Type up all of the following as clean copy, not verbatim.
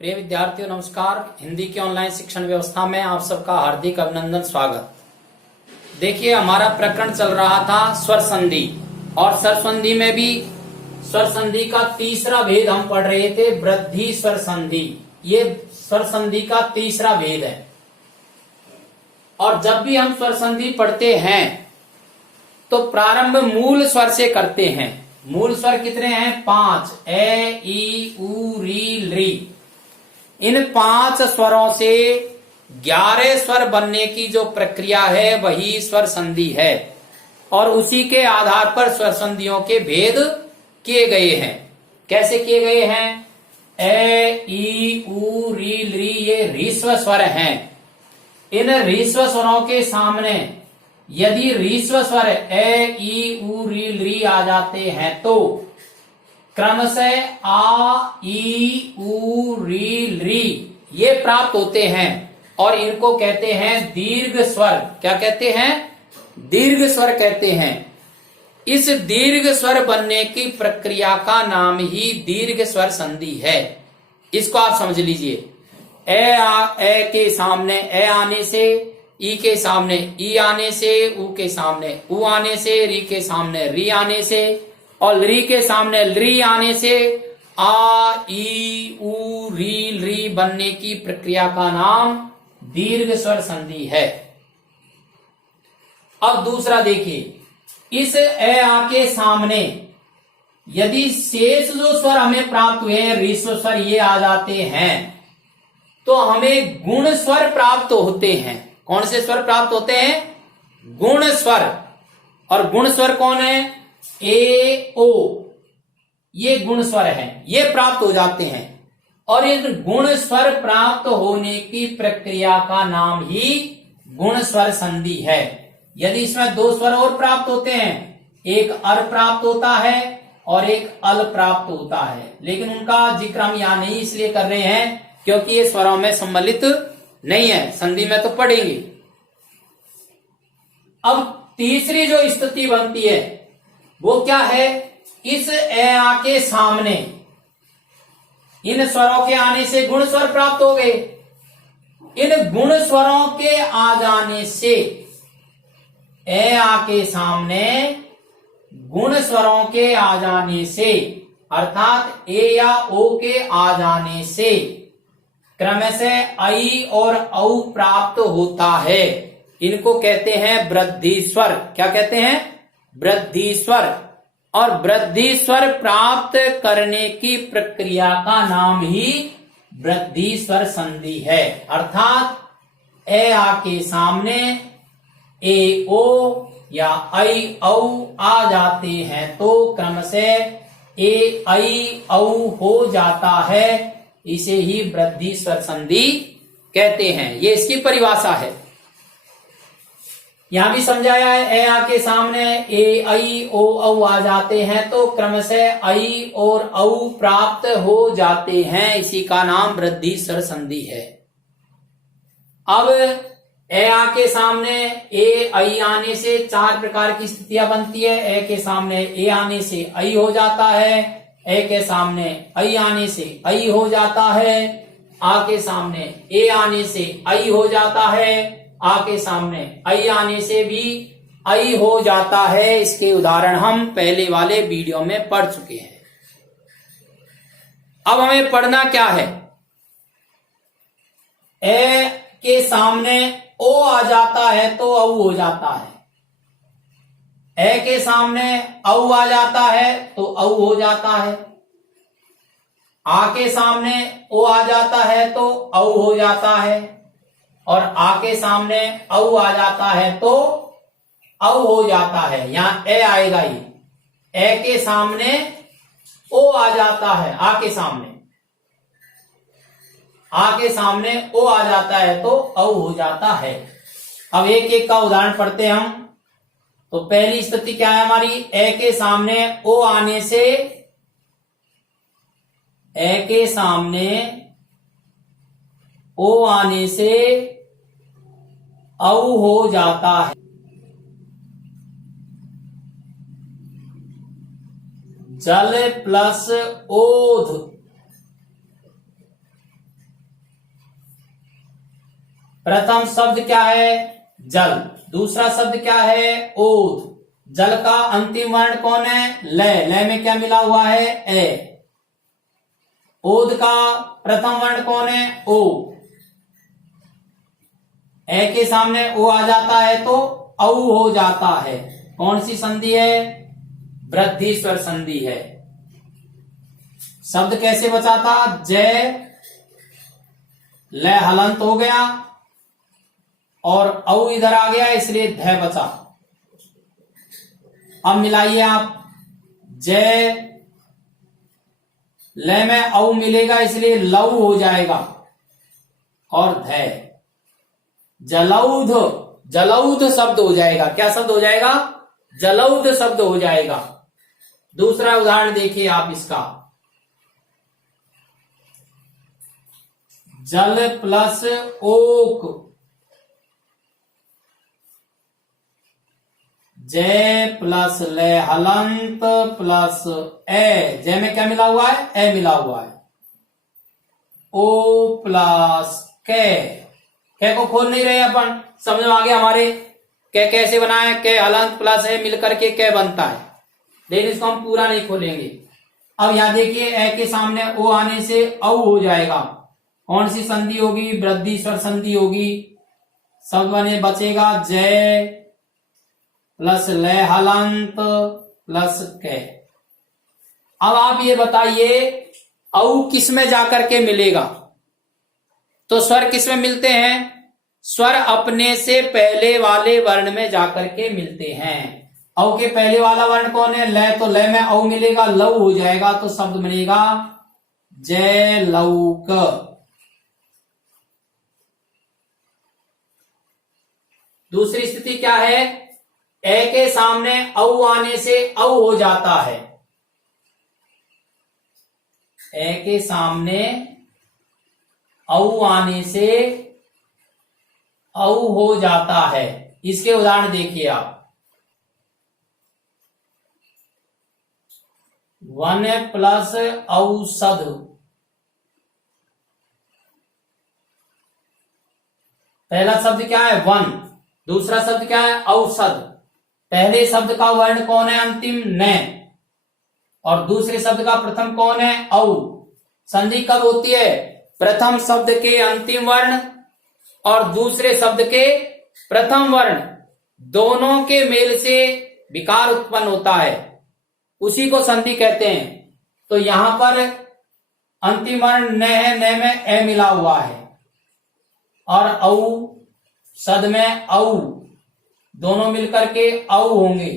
प्रिय विद्यार्थियों नमस्कार। हिंदी की ऑनलाइन शिक्षण व्यवस्था में आप सबका हार्दिक अभिनंदन स्वागत। देखिए, हमारा प्रकरण चल रहा था स्वर संधि, और स्वर संधि में भी स्वर संधि का तीसरा भेद हम पढ़ रहे थे, वृद्धि स्वर संधि। ये स्वर संधि का तीसरा भेद है। और जब भी हम स्वर संधि पढ़ते हैं तो प्रारंभ मूल स्वर से करते हैं। मूल स्वर कितने हैं? 5, ए, ई, उ, री, ली। इन 5 स्वरों से 11 स्वर बनने की जो प्रक्रिया है वही स्वर संधि है, और उसी के आधार पर स्वर संधियों के भेद किए गए हैं। कैसे किए गए हैं? ए, ई, उ, री, ली, ये ह्रीस्व स्वर हैं। इन ह्रीस्व स्वरों के सामने यदि ह्रीस्व स्वर ए, ई, उ, री, ली आ जाते हैं तो क्रम से आ, ई, उ, री, ली ये प्राप्त होते हैं, और इनको कहते हैं दीर्घ स्वर। क्या कहते हैं? दीर्घ स्वर कहते हैं। इस दीर्घ स्वर बनने की प्रक्रिया का नाम ही दीर्घ स्वर संधि है। इसको आप समझ लीजिए। ए के सामने ए आने से, ई के सामने ई आने से, उ के सामने उ आने से, री के सामने री आने से, और ली के सामने ली आने से आ, ई, उ, री बनने की प्रक्रिया का नाम दीर्घ स्वर संधि है। अब दूसरा देखिए, इस ए आ के सामने यदि शेष जो स्वर हमें प्राप्त हुए हैं, ह्रीस्व स्वर ये आ जाते हैं, तो हमें गुण स्वर प्राप्त होते हैं। कौन से स्वर प्राप्त होते हैं? गुण स्वर। और गुण स्वर कौन है? ए, ओ, ये गुण स्वर हैं, ये प्राप्त हो जाते हैं। और इन गुण स्वर प्राप्त होने की प्रक्रिया का नाम ही गुण स्वर संधि है। यदि इसमें 2 स्वर और प्राप्त होते हैं, एक अर प्राप्त होता है और एक अल प्राप्त होता है, लेकिन उनका जिक्र हम यहां नहीं इसलिए कर रहे हैं क्योंकि ये स्वरों में सम्मिलित नहीं है, संधि में तो पढ़ेंगे। अब तीसरी जो स्थिति बनती है वो क्या है? इस ए आ के सामने इन स्वरों के आने से गुण स्वर प्राप्त हो गए। इन गुण स्वरों के आ जाने से ए आ के सामने गुण स्वरों के आ जाने से, अर्थात ए या ओ के आ जाने से क्रम से आई और औ प्राप्त होता है। इनको कहते हैं वृद्धि स्वर। क्या कहते हैं? वृद्धि स्वर। और वृद्धि स्वर प्राप्त करने की प्रक्रिया का नाम ही वृद्धि स्वर संधि है। अर्थात ए आ के सामने ए, ओ या आई, औ आ जाते हैं तो क्रम से ए, आई, औ हो जाता है। इसे ही वृद्धि स्वर संधि कहते हैं। ये इसकी परिभाषा है। यहां भी समझाया है, ए आ के सामने ए, आई, ओ, औ आ जाते हैं तो क्रम से आई और औ प्राप्त हो जाते हैं। इसी का नाम वृद्धि स्वर संधि है। अब ए आ के सामने ए, आई आने से 4 प्रकार की स्थितियां बनती है। ए के सामने ए आने से आई हो जाता है, ए के सामने आई आने से आई हो जाता है, आ के सामने ए आने से आई हो जाता है, आ के सामने आई आने से भी आई हो जाता है। इसके उदाहरण हम पहले वाले वीडियो में पढ़ चुके हैं। अब हमें पढ़ना क्या है? ए के सामने ओ आ जाता है तो औ हो जाता है। ए के सामने औ आ जाता है तो औ हो जाता है। आ के सामने ओ आ जाता है तो औ हो जाता है, और आ के सामने औ आ जाता है तो औ हो जाता है। यहां ए आएगा ही। ए के सामने ओ आ जाता है, आ के सामने ओ आ जाता है तो औ हो जाता है। अब एक एक का उदाहरण पढ़ते हैं हम। तो पहली स्थिति क्या है हमारी? ए के सामने ओ आने से, ए के सामने ओ आने से औ हो जाता है। जल प्लस ओध प्रथम शब्द क्या है? जल। दूसरा शब्द क्या है? ओध। जल का अंतिम वर्ण कौन है? ल। ल में क्या मिला हुआ है? ए। ओध का प्रथम वर्ण कौन है? ओ। ए के सामने ओ आ जाता है तो औ हो जाता है। कौन सी संधि है? वृद्धि स्वर संधि है। शब्द कैसे बचा था? जय, ल हलंत हो गया और औ इधर आ गया, इसलिए ध बचा। अब मिलाइए आप, जय, ल में औ मिलेगा इसलिए लव हो जाएगा और ध। जलौध, जलौध शब्द हो जाएगा। क्या शब्द हो जाएगा? जलौध शब्द हो जाएगा। दूसरा उदाहरण देखिए आप इसका, जल प्लस ओक, जय प्लस ले हलंत प्लस ए। जय में क्या मिला हुआ है? ए मिला हुआ है। ओ प्लस कै को खोल नहीं रहे अपन, समझ में आ गया हमारे? कै कैसे बना है? कै हलंत प्लस ए मिलकर के कै बनता है, लेकिन इसको हम पूरा नहीं खोलेंगे। अब यहां देखिए, ए के सामने ओ आने से औ हो जाएगा। कौन सी संधि होगी? वृद्धि स्वर संधि होगी। शब्द बने बचेगा जय प्लस ले हलंत प्लस कै। अब आप ये बताइए, औ किस में जाकर के मिलेगा? तो स्वर किस में मिलते हैं? स्वर अपने से पहले वाले वर्ण में जाकर के मिलते हैं। औ के पहले वाला वर्ण कौन है? ल। तो ल में औ मिलेगा, लव हो जाएगा, तो शब्द बनेगा जय लौक। दूसरी स्थिति क्या है? ए के सामने औ आने से औ हो जाता है। ए के सामने औ आने से औ हो जाता है। इसके उदाहरण देखिए आप, वन प्लस औषध। पहला शब्द क्या है? वन। दूसरा शब्द क्या है? औषध। पहले शब्द का वर्ण कौन है? अंतिम न। और दूसरे शब्द का प्रथम कौन है? औ। संधि कब होती है? प्रथम शब्द के अंतिम वर्ण और दूसरे शब्द के प्रथम वर्ण दोनों के मेल से विकार उत्पन्न होता है, उसी को संधि कहते हैं। तो यहां पर अंतिम वर्ण न है, न में ए मिला हुआ है और औ सद में औ, दोनों मिलकर के औ होंगे,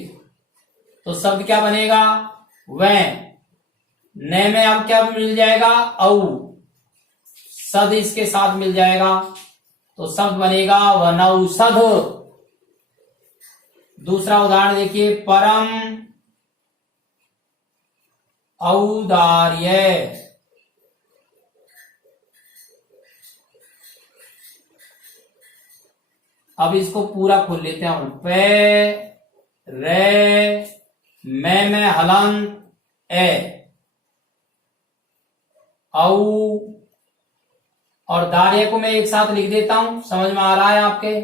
तो शब्द क्या बनेगा? वह। न में अब क्या मिल जाएगा? औ। सद इसके साथ मिल जाएगा, तो शब्द बनेगा वनौषध। दूसरा उदाहरण देखिए, परम औदार्य। अब इसको पूरा खोल लेते हैं। पे रे में हलंत ए औ और दार्य को मैं एक साथ लिख देता हूं, समझ में आ रहा है आपके?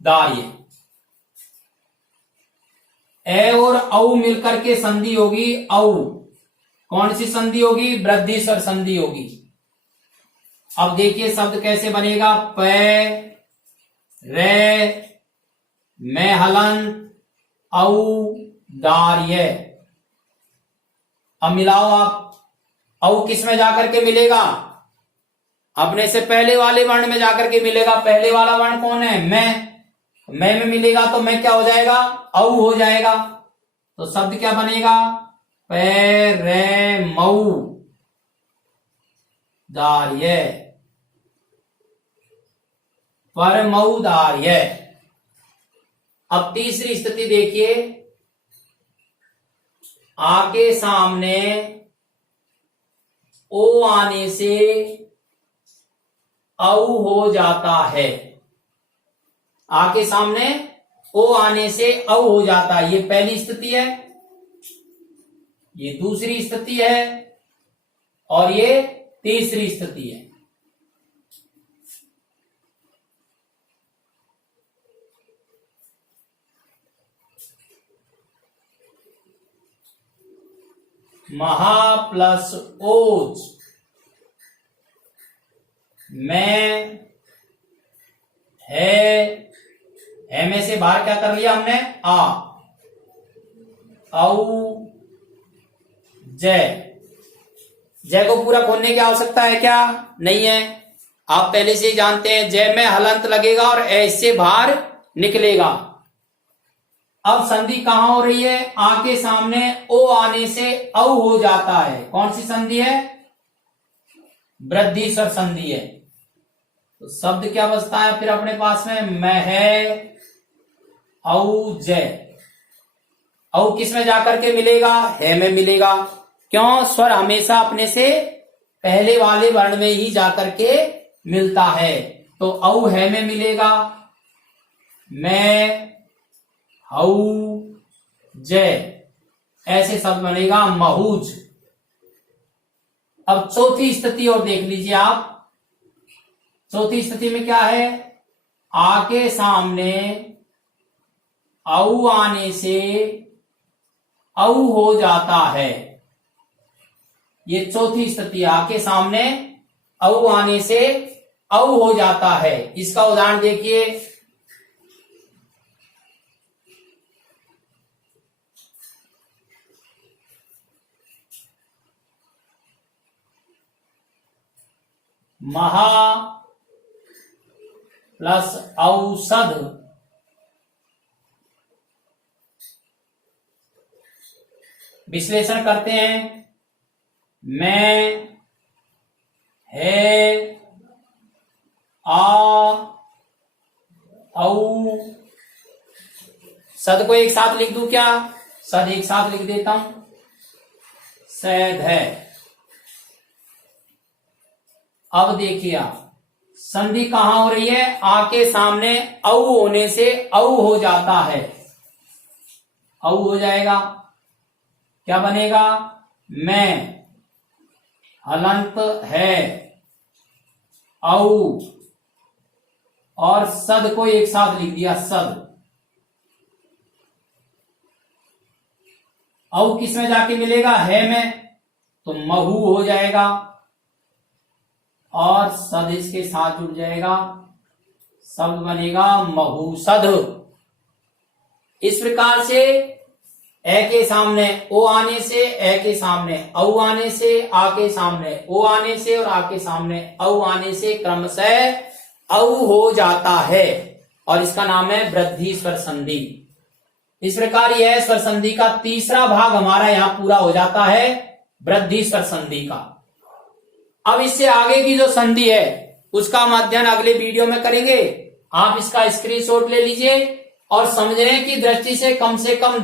दार्य। ए और औ मिलकर के संधि होगी औ। कौन सी संधि होगी? वृद्धि स्वर संधि होगी। अब देखिए शब्द कैसे बनेगा? पे रे में हलंत औ दार्य। अब मिलाओ आप, औ किस में जाकर के मिलेगा? अपने से पहले वाले वर्ण में जाकर के मिलेगा। पहले वाला वर्ण कौन है? मैं में मिलेगा, तो मैं क्या हो जाएगा? औ हो जाएगा। तो शब्द क्या बनेगा? पे रे मऊ दार्य, परमौदार्य। अब तीसरी स्थिति देखिए, आ के सामने ओ आने से औ हो जाता है। आ के सामने ओ आने से औ हो जाता है, ये पहली स्थिति है, ये दूसरी स्थिति है और ये तीसरी स्थिति है। महा प्लस ओज, मैं, है में से बाहर क्या कर लिया हमने, औ जय को पूरा खोलने की आवश्यकता है क्या, नहीं है। आप पहले से ही जानते हैं जय में हलंत लगेगा और ऐसे बाहर निकलेगा। अब संधि कहां हो रही है, आ के सामने ओ आने से औ हो जाता है। कौन सी संधि है, वृद्धि स्वर संधि है। तो शब्द क्या बचता है फिर अपने पास में, मैं, औ जय। औ किस में जाकर के मिलेगा, है में मिलेगा। क्यों, स्वर हमेशा अपने से पहले वाले वर्ण में ही जाकर के मिलता है। तो औ है में मिलेगा, मैं, औ जय, ऐसे शब्द बनेगा महूज। अब चौथी स्थिति और देख लीजिए आप। चौथी स्थिति में क्या है, आ के सामने औ आने से औ हो जाता है। ये चौथी स्थिति, आके सामने औ आने से औ हो जाता है। इसका उदाहरण देखिए, महा प्लस औषध, विश्लेषण करते हैं। मैं, है, औ, सद को एक साथ लिख दूं क्या, सद एक साथ लिख देता हूं, सैद है। अब देखिए आप, संधि कहां हो रही है, आ के सामने औ होने से औ हो जाता है। औ हो जाएगा, क्या बनेगा, मैं, हलंत है, औ, और सद को एक साथ लिख दिया, सद। औ किस में जाके मिलेगा, है में, तो महू हो जाएगा और सद इसके साथ जुड़ जाएगा, शब्द बनेगा महूसद। इस प्रकार से ए के सामने ओ आने से, ए के सामने औ आने से, आ के सामने ओ आने से और आ के सामने औ आने से क्रमशः औ हो जाता है और इसका नाम है वृद्धि स्वर संधि। इस प्रकार यह स्वर संधि का तीसरा भाग हमारा यहां पूरा हो जाता है, वृद्धि स्वर संधि का। अब इससे आगे की जो संधि है उसका हम अध्ययन अगले वीडियो में करेंगे। आप इसका स्क्रीनशॉट ले लीजिए और समझने की दृष्टि से कम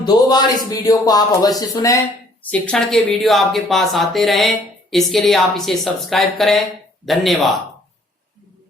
2 बार इस वीडियो को आप अवश्य सुने। शिक्षण के वीडियो आपके पास आते रहें, इसके लिए आप इसे सब्सक्राइब करें। धन्यवाद।